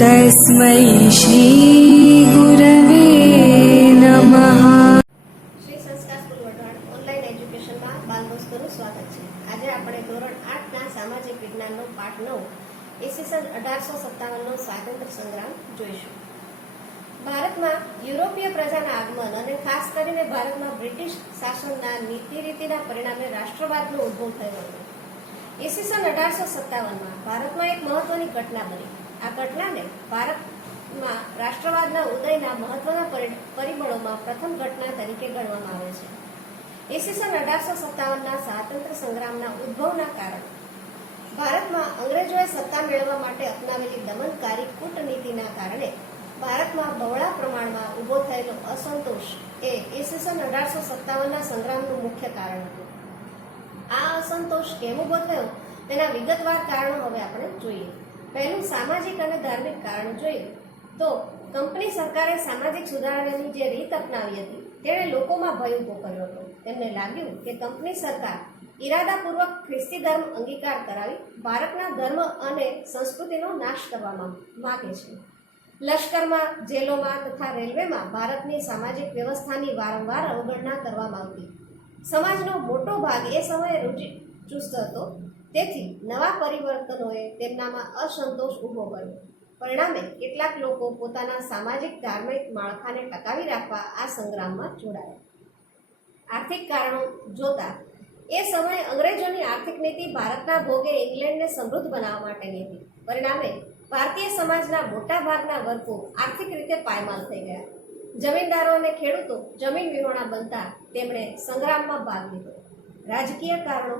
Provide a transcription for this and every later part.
तस्मै श्री गुरवे नमः। શ્રી સંસ્કાર સ્કૂલ વઢવાણ ઓનલાઈન એજ્યુકેશનમાં બાલ દોસ્તોનું સ્વાગત છે। આજે આપણે ધોરણ 8ના સામાજિક વિજ્ઞાનનો પાઠ 9 ઈસવીસન 1857નો સ્વાતંત્ર્ય સંગ્રામ જોઈશું। ભારતમાં યુરોપીય પ્રજાના આગમન અને ખાસ કરીને ભારતમાં બ્રિટિશ શાસનના નીતિ રીતિના પરિણામે રાષ્ટ્રવાદનો ઉદ્ભવ થયો હતો। ઈસવીસન 1857માં ભારતમાં એક મહત્વની ઘટના બની। આ ઘટનાને ભારતમાં રાષ્ટ્રવાદના ઉદયના મહત્વના પરિબળોમાં પ્રથમ ઘટના તરીકે ગણવામાં આવે છે। ઈસવીસન 1857ના સ્વાતંત્ર્ય સંગ્રામના ઉદ્ભવના કારણે ભારતમાં અંગ્રેજોએ સત્તા મેળવવા માટે અપનાવેલી દમનકારી કૂટનીતિના કારણે ભારતમાં બહોળા પ્રમાણમાં ઊભો થયેલો અસંતોષ એ ઈસવીસન 1857ના સંગ્રામનું મુખ્ય કારણ હતું। આ અસંતોષ કેમ ઊભો થયો તેના વિગતવાર કારણો હવે આપણે જોઈએ। પહેલું સામાજિક અને ધાર્મિક કારણ જોઈએ તો કંપની સરકારે સામાજિક સુધારણાની જે રીત અપનાવી હતી તેણે લોકોમાં ભય ઊભો કર્યો હતો। તેમને લાગ્યું કે કંપની સરકાર ઈરાદાપૂર્વક ખ્રિસ્તી ધર્મ અંગીકાર કરાવી ભારતના ધર્મ અને સંસ્કૃતિનો નાશ કરવા માંગે છે। લશ્કરમાં, જેલોમાં તથા રેલવેમાં ભારતની સામાજિક વ્યવસ્થાની વારંવાર અવગણના કરવામાં આવતી। સમાજનો મોટો ભાગ એ સમયે રૂઢિચુસ્ત હતો, તેથી નવા પરિવર્તનોએ તેમનામાં અસંતોષ ઊભો કર્યો। પરિણામે કેટલાક લોકો પોતાના સામાજિક ધાર્મિક માળખાને ટકાવી રાખવા આ સંગ્રામમાં જોડાયા। આર્થિક કારણો જોતા એ સમયે અંગ્રેજોની આર્થિક નીતિ ભારતના ભોગે ઇંગ્લેન્ડને સમૃદ્ધ બનાવવા માટેની હતી। પરિણામે ભારતીય સમાજના મોટા ભાગના વર્ગો આર્થિક રીતે પાયમાલ થઈ ગયા। જમીનદારો અને ખેડૂતો જમીન વિહોણા બનતા તેમણે સંગ્રામમાં ભાગ લીધો। રાજકીય કારણો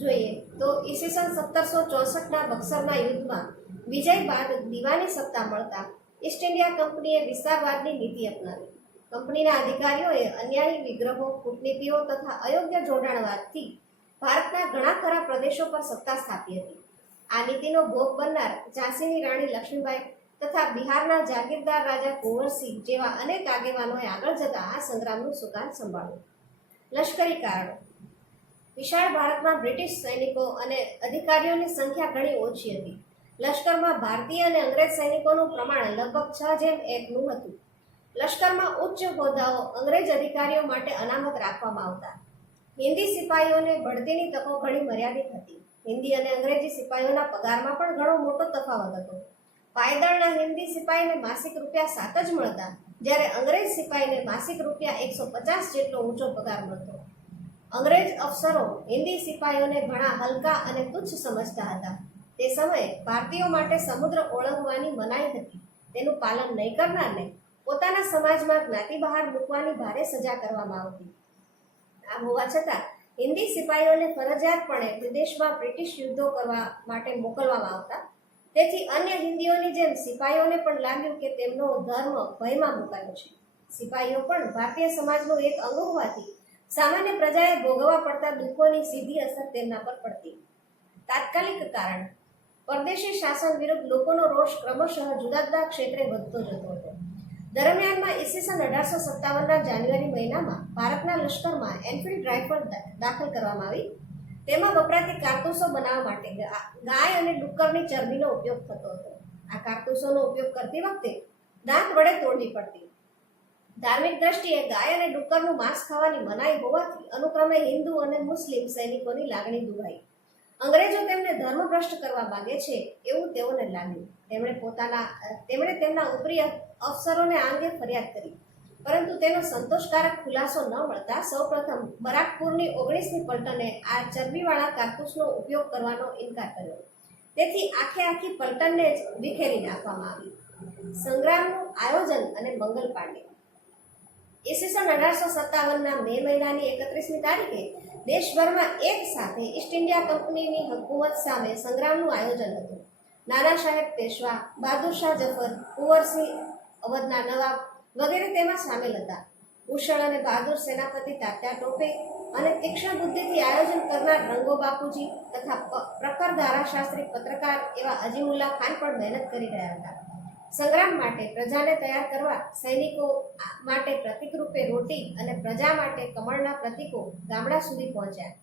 જોઈએ તો ઈસવીસન 1764ના બક્સરના યુદ્ધમાં વિજય બાદ દીવાની સત્તા મળતા ઈસ્ટ ઇન્ડિયા કંપનીએ વિસ્તારવાદની નીતિ અપનાવી। કંપનીના અધિકારીઓએ અન્યાયી વિગ્રહો, કૂટનીતિઓ તથા અયોગ્ય જોડાણવાદથી ભારતના ઘણા ખરા પ્રદેશો પર સત્તા સ્થાપી હતી। આ નીતિનો ભોગ બનનાર ઝાંસીની રાણી લક્ષ્મીબાઈ તથા બિહારના જાગીરદાર રાજા કુંવરસિંહ જેવા અનેક આગેવાનોએ આગળ જતા આ સંગ્રામનું સુકાન સંભાળ્યું। લશ્કરી કારણો વિશાળ ભારતમાં બ્રિટિશ સૈનિકો અને અધિકારીઓની સંખ્યા ઘણી ઓછી હતી। લશ્કરમાં ભારતીય અને અંગ્રેજ સૈનિકોનું પ્રમાણ લગભગ 6:1નું હતું। લશ્કરમાં ઉચ્ચ હોદ્દાઓ અંગ્રેજ અધિકારીઓ માટે અનામત રાખવામાં આવતા। હિન્દી સિપાહીઓને બઢતીની તકો ઘણી મર્યાદિત હતી। હિન્દી અને અંગ્રેજી સિપાહીઓના પગારમાં પણ ઘણો મોટો તફાવત હતો। પાયદળના હિન્દી સિપાહીને માસિક ₹7 જ મળતા, જ્યારે અંગ્રેજ સિપાહીને માસિક ₹150 જેટલો ઊંચો પગાર મળતો। અંગ્રેજ અફસરો હિન્દી સિપાહીઓને ઘણા હલકા અને તુચ્છ સમજતા હતા। તે સમયે ભારતીયો માટે સમુદ્ર ઓળંગવાની મનાઈ હતી। તેનું પાલન નહીં કરનારને પોતાના સમાજમાં જ્ઞાતિ બહાર મૂકવાની ભારે સજા કરવામાં આવતી। આમ હોવા છતાં હિન્દી સિપાહીઓને ફરજિયાતપણે વિદેશમાં બ્રિટિશ યુદ્ધો કરવા માટે મોકલવામાં આવતા। તેથી અન્ય હિન્દીઓની જેમ સિપાહીઓને પણ લાગ્યું કે તેમનો ધર્મ ભયમાં મુકાયો છે। સિપાહીઓ પણ ભારતીય સમાજનું એક અંગ હોવાથી સામાન્ય પ્રજાએ ભોગવવા પડતા દુઃખોની સીધી અસર તેમના પર પડતી। તાત્કાલિક કારણ પરદેશી શાસન વિરુદ્ધ લોકોનો રોષ ક્રમશઃ જુદા જુદા ક્ષેત્રે વધતો જતો હતો। દરમિયાનમાં ઈસવીસન 1857ના જાન્યુઆરી મહિનામાં ભારતના લશ્કરમાં એનફિલ્ડ રાઇફલ દાખલ કરવામાં આવી। તેમાં વપરાતી કારતૂસો બનાવવા માટે ગાય અને ડુક્કરની ચરબીનો ઉપયોગ થતો હતો। આ કારતૂસોનો ઉપયોગ કરતી વખતે દાંત વડે તોડવી પડતી। ધાર્મિક દ્રષ્ટિએ ગાય અને ડુક્કરનું માંસ ખાવાની મનાઈ હોવાથી અનુક્રમે હિન્દુ અને મુસ્લિમ સૈનિકોની લાગણી દુભાઈ। અંગ્રેજો તેમને ધર્મભ્રષ્ટ કરવા માંગે છે એવું તેઓને લાગ્યું। તેમણે તેમના ઉપરી અફસરોને આ અંગે ફરિયાદ કરી, પરંતુ તેનો સંતોષકારક ખુલાસો ન મળતા સૌપ્રથમ બરાકપુરની 19મી પલટને આ ચરબીવાળા કારતૂસનો ઉપયોગ કરવાનો ઇનકાર કર્યો। તેથી આખી પલટનને જ વિખેરી નાખવામાં આવી। સંગ્રામનું આયોજન અને મંગલ પાંડે ઈસવીસન 1857ના મે મહિનાની 31મી તારીખે દેશભરમાં એક સાથે ઈસ્ટ ઇન્ડિયા કંપનીની હુકુમત સામે સંગ્રામનું આયોજન હતું। નાના સાહેબ પેશવા, બહાદુર શાહ જફર, કુંવરસિંહ અવધના નવાબ વગેરે તેમાં સામેલ હતા। કુશળ અને બહાદુર સેનાપતિ તાત્યા ટોપે અને તીક્ષ્ણ બુદ્ધિથી આયોજન કરનાર રંગો બાપુજી તથા પ્રખર ધારાશાસ્ત્રી પત્રકાર એવા અજીમુલ્લા ખાન પણ મહેનત કરી રહ્યા હતા। સંગ્રામ માટે પ્રજાને તૈયાર કરવા સૈનિકો માટે પ્રતિક રૂપે રોટી અને પ્રજા માટે કમળના પ્રતીકો ગામડા સુધી પહોંચ્યા।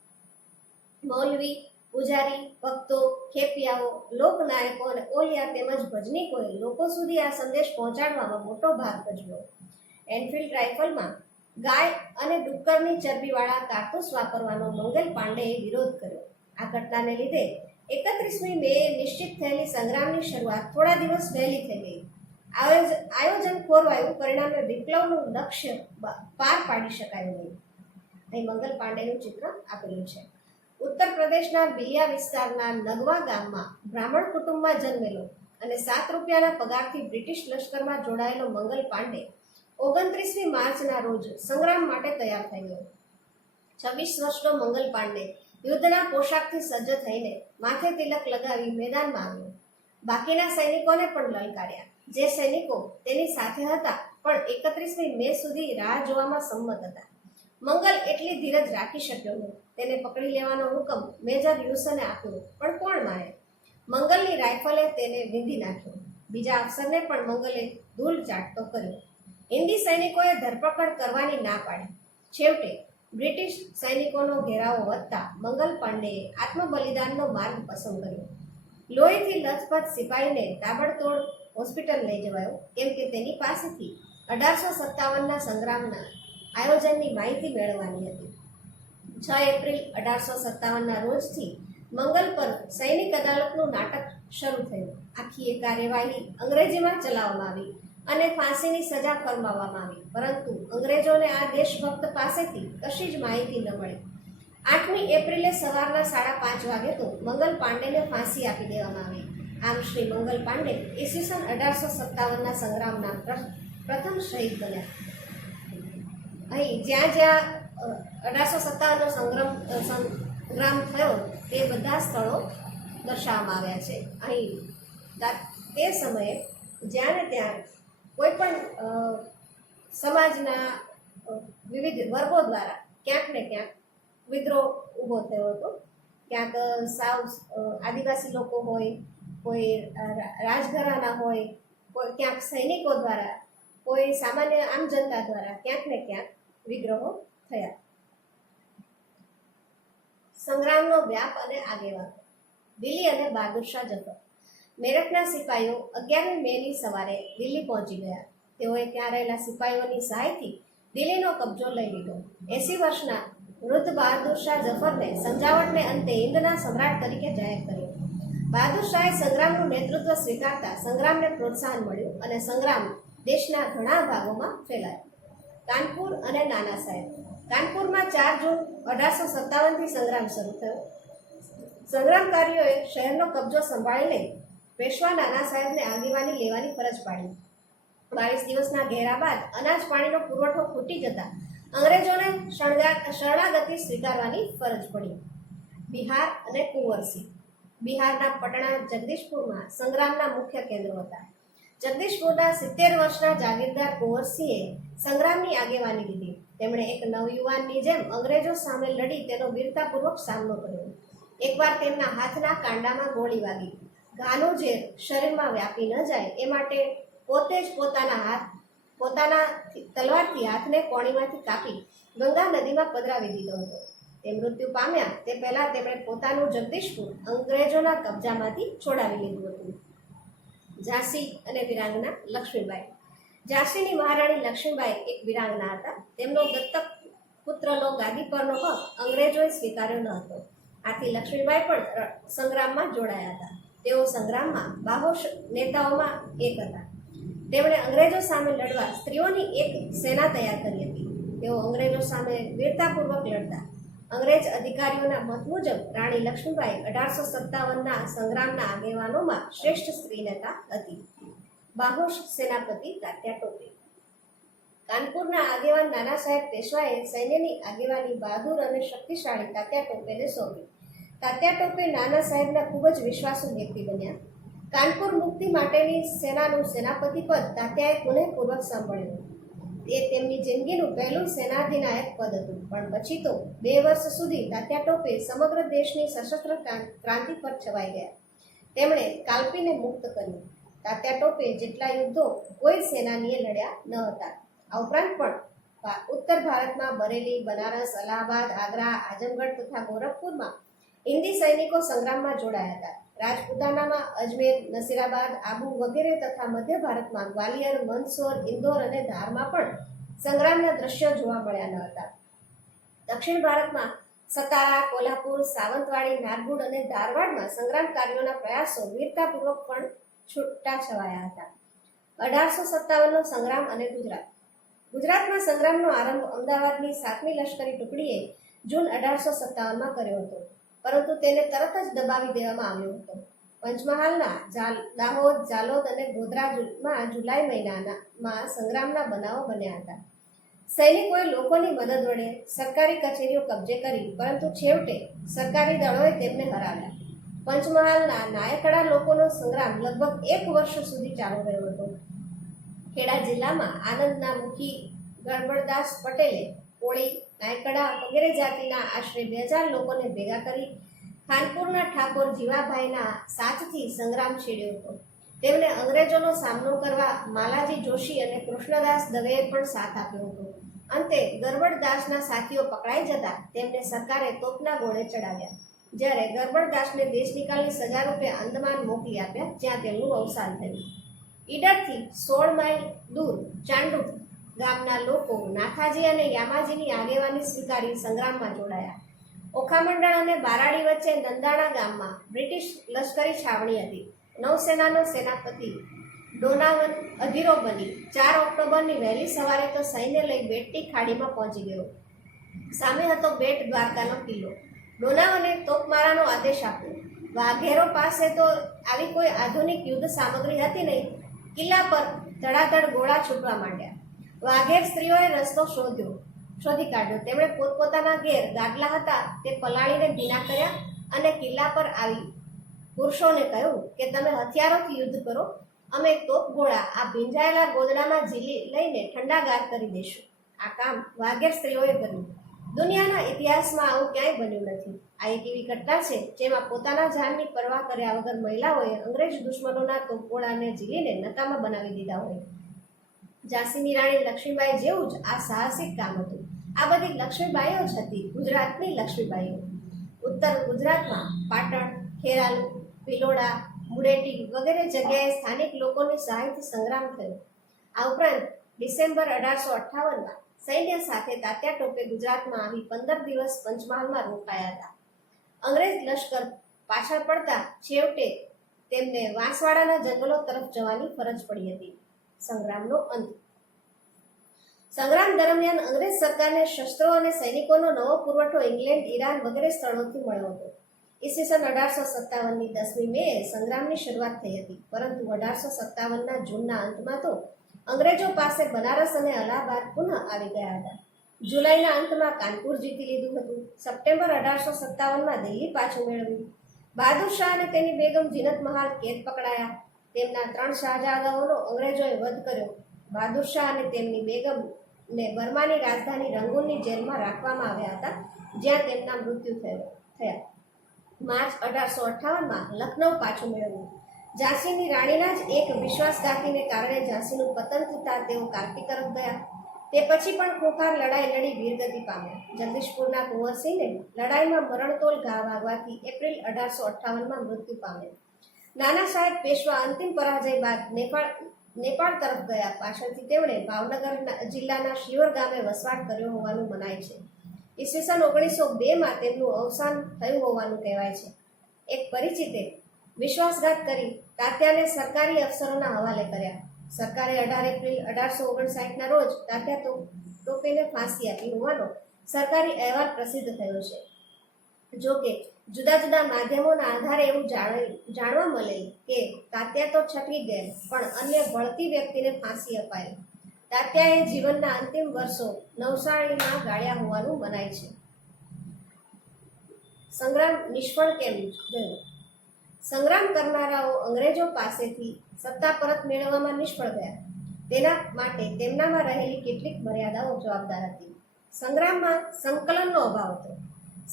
મૌલવી, પૂજારી, ભક્તો, ખેપિયાઓ, લોકનાયકો અને ઓલિયા તેમજ ભજનીકોએ લોકો સુધી આ સંદેશ પહોંચાડવામાં મોટો ભાગ ભજવ્યો. એનફિલ્ડ રાઇફલમાં ગાય અને ડુક્કરની ચરબીવાળા કારતૂસ વાપરવાનો મંગલ પાંડેએ વિરોધ કર્યો. આ ઘટનાને લીધે 31મી મેએ નિશ્ચિત થયેલી સંગ્રામની શરૂઆત થોડા દિવસ વહેલી થઈ ગઈ. આયોજન ખોરવાયું, પરિણામે વિપ્લવનું લક્ષ્ય પાર પાડી શકાયું નહીં. અહીં મંગલ પાંડેનું ચિત્ર આપેલું છે. ઉત્તર પ્રદેશના બિલિયા વિસ્તારના નગવા ગામમાં બ્રાહ્મણ કુટુંબમાં જન્મેલો અને 7 રૂપિયાના પગારથી બ્રિટિશ લશ્કરમાં જોડાયેલો મંગલ પાંડે 29મી માર્ચના રોજ સંગ્રામ માટે તૈયાર થઈ ગયો. 26 વર્ષનો મંગલ પાંડે યુદ્ધના પોશાકથી સજ્જ થઈને માથે તિલક લગાવી મેદાનમાં આવ્યો. બાકીના સૈનિકોને પણ લલકાર્યા. જે સૈનિકો તેની સાથે હતા પણ 31મી મે સુધી રાહ જોવામાં સંમત હતા. મંગલ એટલી ધીરજ રાખી શક્યો નહીં. તેને પકડી લેવાનો હુકમ મેજર યુસને આપ્યો, પણ કોણ માને? મંગલની રાઇફલે તેને વીંધી નાખ્યો. બીજા અફસરને પણ મંગલે ધૂળ ચાટતો કર્યો. હિન્દી સૈનિકોએ ધરપકડ કરવાની ના પાડી. છેવટે બ્રિટિશ સૈનિકોનો ઘેરાવો વધતા મંગલ પાંડેએ આત્મબલિદાનનો માર્ગ પસંદ કર્યો. લોહીથી લથપથ સિપાહીને તાબડતોડ હોસ્પિટલ લઈ જવાયો, કેમ કે તેની પાસેથી 1857ના સંગ્રામના આયોજનની માહિતી મેળવવાની હતી. 6 એપ્રિલ 1857ના રોજથી મંગલ પર સૈનિક અદાલતનું નાટક શરૂ થયું. આખી એ કાર્યવાહી અંગ્રેજીમાં ચલાવવામાં આવી અને ફાંસીની સજા ફરમાવવામાં આવી. પરંતુ અંગ્રેજોને આ દેશભક્ત પાસેથી કશી જ માહિતી ન મળી. 8મી એપ્રિલે સવારના 5:30 વાગે તો મંગલ પાંડેને ફાંસી આપી દેવામાં આવી. આમ શ્રી મંગલ પાંડે ઈસવીસન 1857ના સંગ્રામના પ્રથમ શહીદ બન્યા. અહીં જ્યાં જ્યાં 1857નો સંગ્રામ થયો તે બધા સ્થળો દર્શાવવામાં આવ્યા છે. અહીં તે સમયે જ્યાં ને ત્યાં કોઈ પણ સમાજના વિવિધ વર્ગો દ્વારા ક્યાંક ને ક્યાંક વિદ્રોહ ઊભો થયો હતો. ક્યાંક સાવ આદિવાસી લોકો હોય, કોઈ રાજઘરાના હોય, કોઈ ક્યાંક સૈનિકો દ્વારા, કોઈ સામાન્ય આમ જનતા દ્વારા ક્યાંક ને ક્યાંક વિગ્રહો થયા. સંગ્રામનો વ્યાપ અને આગેવાનો. દિલ્હી અને બહાદુર શાહ જફર. મેરઠના સિપાહીઓ 11મી મેની સવારે દિલ્હી પહોંચી ગયા. તેઓએ ત્યાં રહેલા સિપાહીઓની સહાયથી દિલ્હીનો કબજો લઈ લીધો. 80 વર્ષના વૃદ્ધ બહાદુર શાહ જફરને સમજાવટને અંતે હિંદના સમ્રાટ તરીકે જાહેર કર્યો. બહાદુર શાહે સંગ્રામનું નેતૃત્વ સ્વીકારતા સંગ્રામને પ્રોત્સાહન મળ્યું અને સંગ્રામ દેશના ઘણા ભાગોમાં ફેલાયો. કાનપુર અને નાના સાહેબ. કાનપુરમાં 4 જૂન 1857થી સંગ્રામ શરૂ થયો. સંગ્રામકારીઓએ શહેરનો કબજો સંભાળી લઈ પેશવા નાના સાહેબને આગેવાની લેવાની ફરજ પાડી. 22 દિવસના ઘેરા બાદ અનાજ પાણીનો પુરવઠો ખૂટી જતા અંગ્રેજોને શરણાગતિ સ્વીકારવાની ફરજ પડી. બિહાર અને કુંવરસી. બિહારના પટણા જગદીશપુરમાં સંગ્રામના મુખ્ય કેન્દ્રો હતા. જગદીશપુરના 70 વર્ષના જાગીરદાર કુંવરસિંહે સંગ્રામની આગેવાની લીધી. તેમણે એક નવયુવાનની જેમ અંગ્રેજો સામે લડી તેનો વીરતાપૂર્વક સામનો કર્યો. એકવાર તેમના હાથના કાંડામાં ગોળી વાગી. ઘાનું ઝેર શરીરમાં વ્યાપી ન જાય એ માટે પોતે જ પોતાના તલવારથી હાથને કોણીમાંથી કાપી ગંગા નદીમાં પધરાવી દીધો હતો. તે મૃત્યુ પામ્યા તે પહેલા તેમણે પોતાનું જગદીશપુર અંગ્રેજોના કબજામાંથી છોડાવી લીધું હતું. ઝાંસી અને વીરાંગના લક્ષ્મીબાઈ. ઝાંસીની મહારાણી લક્ષ્મીબાઈ એક વીરાંગના હતા. તેમનો દત્તક પુત્રનો ગાદી પરનો હક અંગ્રેજોએ સ્વીકાર્યો ન હતો. આથી લક્ષ્મીબાઈ પણ સંગ્રામમાં જોડાયા હતા. તેઓ સંગ્રામમાં બાહોશ નેતાઓમાં એક હતા. તેમણે અંગ્રેજો સામે લડવા સ્ત્રીઓની એક સેના તૈયાર કરી હતી. તેઓ અંગ્રેજો સામે વીરતાપૂર્વક લડતા. અંગ્રેજ અધિકારીઓના મત મુજબ રાણી લક્ષ્મીબાઈ 1857ના સંગ્રામના આગેવાનોમાં શ્રેષ્ઠ સ્ત્રી નેતા હતી. બાહોશ સેનાપતિ તાત્યા ટોપે. કાનપુરના આગેવાન નાના સાહેબ પેશવાએ સૈન્યની આગેવાની બહાદુર અને શક્તિશાળી તાત્યા ટોપેને સોંપી. તાત્યા ટોપે નાના સાહેબના ખૂબ જ વિશ્વાસુ વ્યક્તિ બન્યા. કાનપુર મુક્તિ માટેની સેનાનું સેનાપતિ પદ તાત્યાએ પુનઃપૂર્વક સાંભળ્યું. તે તેમની જિંદગીનું પહેલું સેનાધિનાયક પદ હતું. પણ પછી તો 2 વર્ષ સુધી તાત્યા ટોપે સમગ્ર દેશની સશસ્ત્ર ક્રાંતિ પર છવાઈ ગયા. તેમણે કાલ્પીને મુક્ત કર્યું. તાત્યા ટોપે જેટલા યુદ્ધો કોઈ સેનાનીએ લડ્યા ન હતા. આ ઉપરાંત પણ ઉત્તર ભારતમાં બરેલી, બનારસ, અલ્હાબાદ, આગ્રા, આઝમગઢ તથા ગોરખપુરમાં હિન્દી સૈનિકો સંગ્રામમાં જોડાયા હતા. રાજપૂતાનામાં અજમેર, નસીરાબાદ, આબુ વગેરે તથા મધ્ય ભારતમાં ગ્વાલિયર, મંદસૌર, ઇન્દોર અને ધારમાં પણ સંગ્રામના દ્રશ્યો જોવા મળ્યા ન હતા. દક્ષિણ ભારતમાં સતારા, કોલ્હાપુર, સાવંતવાડી, નારગુડ અને ધારવાડમાં સંગ્રામ કાર્યોના પ્રયાસો વીરતાપૂર્વક પણ છૂટા છવાયા હતા. 1857નો સંગ્રામ અને ગુજરાત. ગુજરાતમાં સંગ્રામનો આરંભ અમદાવાદની 7મી લશ્કરી ટુકડીએ જૂન 1857માં કર્યો હતો, પરંતુ તેને તરત જ દબાવી દેવામાં આવ્યો હતો. પંચમહાલના દાહોદ, જાલોદ અને ગોધરામાં જુલાઈ મહિનામાં સંગ્રામના બનાવો બન્યા હતા. સૈનિકોએ લોકોની મદદ વડે સરકારી કચેરીઓ કબજે કરી, પરંતુ છેવટે સરકારી દળોએ તેમને હરાવ્યા. પંચમહાલના નાયકડા લોકોનો સંગ્રામ લગભગ 1 વર્ષ સુધી ચાલુ રહ્યો હતો. ખેડા જિલ્લામાં આનંદના મુખી ગણપતદાસ પટેલે કોળી, નાયકડા વગેરે જાતિના આશરે 2000 લોકોને ભેગા કરી ખાનપુરના ઠાકોર જીવાભાઈના સાથથી સંગ્રામ છેડ્યો હતો. તેમને અંગ્રેજોનો સામનો કરવા માલાજી જોશી અને કૃષ્ણદાસ દવેએ પણ સાથ આપ્યો હતો. અંતે ગરબડદાસના સાથીઓ પકડાઈ જતા તેમને સરકારે તોપના ગોળે ચડાવ્યા, જ્યારે ગરબડદાસને દેશ નિકાલની સજા રૂપે અંદમાન મોકલી આપ્યા, જ્યાં તેમનું અવસાન થયું. ઈડરથી 16 માઇલ દૂર ચાંડુ ગામના લોકો નાથાજી અને યામાજીની આગેવાની સ્વીકારી સંગ્રામમાં જોડાયા. ઓખામંડળ અને બારાડી વચ્ચે નંદાણા ગામમાં બ્રિટિશ લશ્કરી છાવણી હતી. નૌસેનાનો સેનાપતિ ડોનાવન અધીરો બની 4 ઓક્ટોબરની વહેલી સવારે તો સૈન્ય લઈ બેટની ખાડીમાં પહોંચી ગયો. સામે હતો બેટ દ્વારકાનો કિલ્લો. ડોનાવને તોપમારાનો આદેશ આપ્યો. વાઘેરો પાસે તો આવી કોઈ આધુનિક યુદ્ધ સામગ્રી હતી નહીં. કિલ્લા પર ધડાધડ ગોળા છૂટવા માંડ્યા. વાઘેર સ્ત્રીઓએ રસ્તો શોધી કાઢ્યો. તેમણે પોતપોતાના ઘેર ગાદલા હતા તે પલાળીને ભીના કર્યા અને કિલ્લા પર આવી પુરુષોને કહ્યું કે તમે હથિયારોથી યુદ્ધ કરો, અમે તોપ ગોળા આ ભીંજાયેલા ગોદડામાં ઝીલી લઈને ઠંડાગાર કરી દઈશું. આ કામ વાઘેર સ્ત્રીઓએ કર્યું. દુનિયાના ઇતિહાસમાં આવું ક્યાંય બન્યું નથી. આ એક એવી ઘટના છે જેમાં પોતાના જાનની પરવા કર્યા વગર મહિલાઓએ અંગ્રેજ દુશ્મનોના તોપગોળાને ઝીલીને નકામા બનાવી દીધા હોય. ઝાંસીની રાણી લક્ષ્મીબાઈ જેવું જ આ સાહસિક કામ હતું. આ બધી લક્ષ્મીબાઈઓ જ હતી, ગુજરાતની લક્ષ્મીબાઈઓ. ઉત્તર ગુજરાતમાં પાટણ, ખેરાલુ, ભિલોડા, મુડેટી વગેરે જગ્યાએ સ્થાનિક લોકોની સહાયથી સંગ્રામ થયો. આ ઉપરાંત ડિસેમ્બર 1858માં સૈન્ય સાથે તાત્યા ટોપે ગુજરાતમાં આવી 15 દિવસ પંચમહાલમાં રોકાયા હતા. અંગ્રેજ લશ્કર પાછળ પડતા છેવટે તેમને વાંસવાડાના જંગલો તરફ જવાની ફરજ પડી હતી. સંગ્રામનો અંત. સંગ્રામ દરમિયાન અંગ્રેજ સરકારને શસ્ત્રો અને સૈનિકોનો નવો પુરવઠો ઇંગ્લેન્ડ, ઈરાન વગેરે સ્થળોથી મળ્યો હતો. ઈસવીસન 1857ની 10મી મેએ સંગ્રામની શરૂઆત થઈ હતી, પરંતુ 1857ના જૂનના અંતમાં તો અંગ્રેજો પાસે બનારસ અને અલ્હાબાદ પુનઃ આવી ગયા હતા. જુલાઈના અંતમાં કાનપુર જીતી લીધું હતું. સપ્ટેમ્બર 1857માં દિલ્હી પાછું મેળવ્યું. બહાદુર શાહ અને તેની બેગમ જીનત મહાલ કેદ પકડાયા. તેમના 3 શાહજાદાઓનો અંગ્રેજોએ વધ કર્યો. બહાદુર શાહ અને તેમની બેગમને બર્માની રાજધાની રંગૂનની જેલમાં રાખવામાં આવ્યા હતા, જ્યાં તેમના મૃત્યુ થયા. માર્ચ 1858માં લખનૌ પાછું મેળવ્યું. ઝાંસીની રાણીના જ એક વિશ્વાસઘાતીને કારણે ઝાંસીનું પતન થતાં તેઓ કારપી તરફ ગયા. તે પછી પણ ખોખાર લડાઈ લડી વીરગતિ પામ્યા. જગદીશપુરના કુંવરસિંહને લડાઈમાં મરણતોલ ઘા વાગવાથી એપ્રિલ 1858માં મૃત્યુ પામ્યા. નાના સાહેબ પેશવા અંતિમ પરાજય બાદ નેપાળ તરફ ગયા. પાછળથી તેમણે ભાવનગર જિલ્લાના શિયોર ગામે વસવાટ કર્યો હોવાનું મનાય છે. ઈસવીસન 1902માં તેમનું અવસાન થયું હોવાનું કહેવાય છે. એક પરિચિતે વિશ્વાસઘાત કરી તાત્યાને સરકારી અફસરોના હવાલે કર્યા. સરકારે 18 એપ્રિલ 1859ના રોજ તાત્યા ટોપેને ફાંસી આપી હોવાનો સરકારી અહેવાલ પ્રસિદ્ધ થયો છે. જો કે જુદા જુદા માધ્યમોના આધારે એવું જાણવા મળેલ કે તાત્યા તો છટકી ગયા, પણ અન્ય ભળતી વ્યક્તિને ફાંસી અપાઈ. તાત્યાએ જીવનના અંતિમ વર્ષો નવસારીમાં ગાળ્યા હોવાનું મનાય છે. સંગ્રામ નિષ્ફળ કેમ ગયો? સંગ્રામ કરનારાઓ અંગ્રેજો પાસેથી સત્તા પરત મેળવવામાં નિષ્ફળ ગયા. તેના માટે તેમનામાં રહેલી કેટલીક મર્યાદાઓ જવાબદાર હતી. સંગ્રામમાં સંકલનનો અભાવ હતો.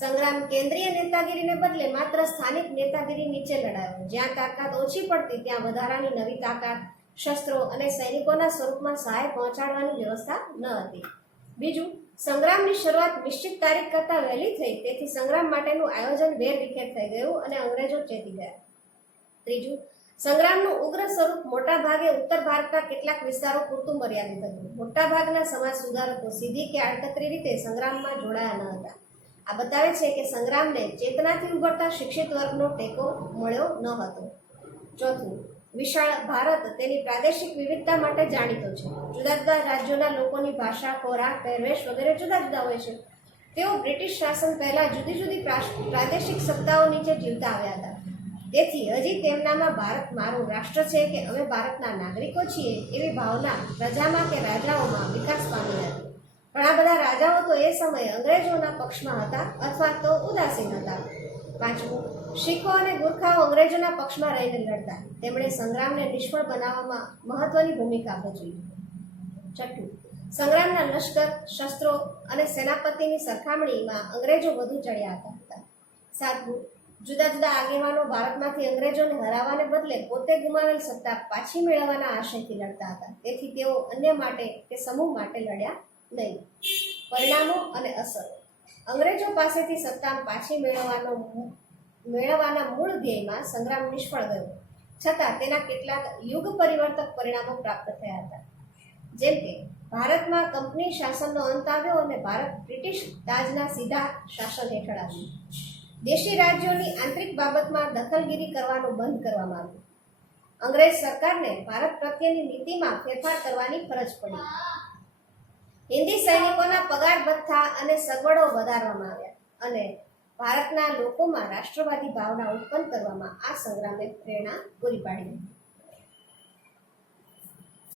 સંગ્રામ કેન્દ્રીય નેતાગીરીને બદલે માત્ર સ્થાનિક નેતાગીરી નીચે લડાયો. જ્યાં તાકાત ઓછી પડતી ત્યાં વધારાની નવી તાકાત, શસ્ત્રો અને સૈનિકોના સ્વરૂપમાં સહાય પહોંચાડવાની વ્યવસ્થા ન હતી. બીજું, સંગ્રામની શરૂઆત નિશ્ચિત તારીખ કરતાં વહેલી થઈ, તેથી સંગ્રામ માટેનું આયોજન વેરવિખેર થઈ ગયું અને અંગ્રેજો ચેતી ગયા. ત્રીજું, સંગ્રામનું ઉગ્ર સ્વરૂપ મોટા ભાગે ઉત્તર ભારતના કેટલાક વિસ્તારો પૂરતું મર્યાદિત હતું. મોટાભાગના સમાજ સુધારકો સીધી કે આડકતરી રીતે સંગ્રામમાં જોડાયા ન હતા. આ બતાવે છે કે સંગ્રામને ચેતનાથી ઉભરતા શિક્ષિત વર્ગનો ટેકો મળ્યો ન હતો. ચોથું, વિશાળ ભારત તેની પ્રાદેશિક વિવિધતા માટે જાણીતો છે. જુદા જુદા રાજ્યોના લોકોની ભાષા, ખોરાક, પહેરવેશ વગેરે જુદા જુદા હોય છે. તેઓ બ્રિટિશ શાસન પહેલા જુદી જુદી પ્રાદેશિક સત્તાઓ નીચે જીવતા આવ્યા હતા. તેથી હજી તેમનામાં ભારત મારું રાષ્ટ્ર છે કે અમે ભારતના નાગરિકો છીએ એવી ભાવના પ્રજામાં કે રાજાઓમાં વિકાસ પામી હતી. ઘણા બધા રાજાઓ તો એ સમયે અંગ્રેજોના પક્ષમાં હતા અથવા તો ઉદાસીન હતા. પાંચમું, શીખો અને ગુરખાઓ અંગ્રેજોના પક્ષમાં રહીને લડતા. તેમણે સંગ્રામને નિષ્ફળ બનાવવામાં મહત્વની ભૂમિકા ભજવી. છઠ્ઠું, સંગ્રામના લશ્કર, શસ્ત્રો અને સેનાપતિની સરખામણીમાં અંગ્રેજો વધુ ચડ્યા હતા. સાતમું, જુદા જુદા આગેવાનો ભારતમાંથી અંગ્રેજોને હરાવવાને બદલે પોતે ગુમાવેલ સત્તા પાછી મેળવવાના આશયથી લડતા હતા. તેથી તેઓ અન્ય માટે કે સમૂહ માટે લડ્યા નહીં. પરિણામો અને અસરો. અંગ્રેજો પાસેથી સત્તા પાછી મેળવવાના મૂળ ધ્યેયમાં સંગ્રામ નિષ્ફળ ગયો, છતાં તેના કેટલાક યુગ પરિવર્તક પરિણામો પ્રાપ્ત થયા હતા. જેમ કે ભારતમાં કંપની શાસનનો અંત આવ્યો અને ભારત બ્રિટિશ તાજના સીધા શાસન હેઠળ આવ્યું. દેશી રાજ્યોની આંતરિક બાબતમાં દખલગીરી કરવાનું બંધ કરવામાં આવ્યું. અંગ્રેજ સરકારને ભારત પ્રત્યેની નીતિમાં ફેરફાર કરવાની ફરજ પડી. હિન્દી સૈનિકોના પગાર ભથ્થા અને સગવડો વધારવામાં આવ્યા અને ભારતના લોકોમાં રાષ્ટ્રવાદી ભાવના ઉત્પન્ન કરવામાં આ સંગ્રામે પ્રેરણા પૂરી પાડી.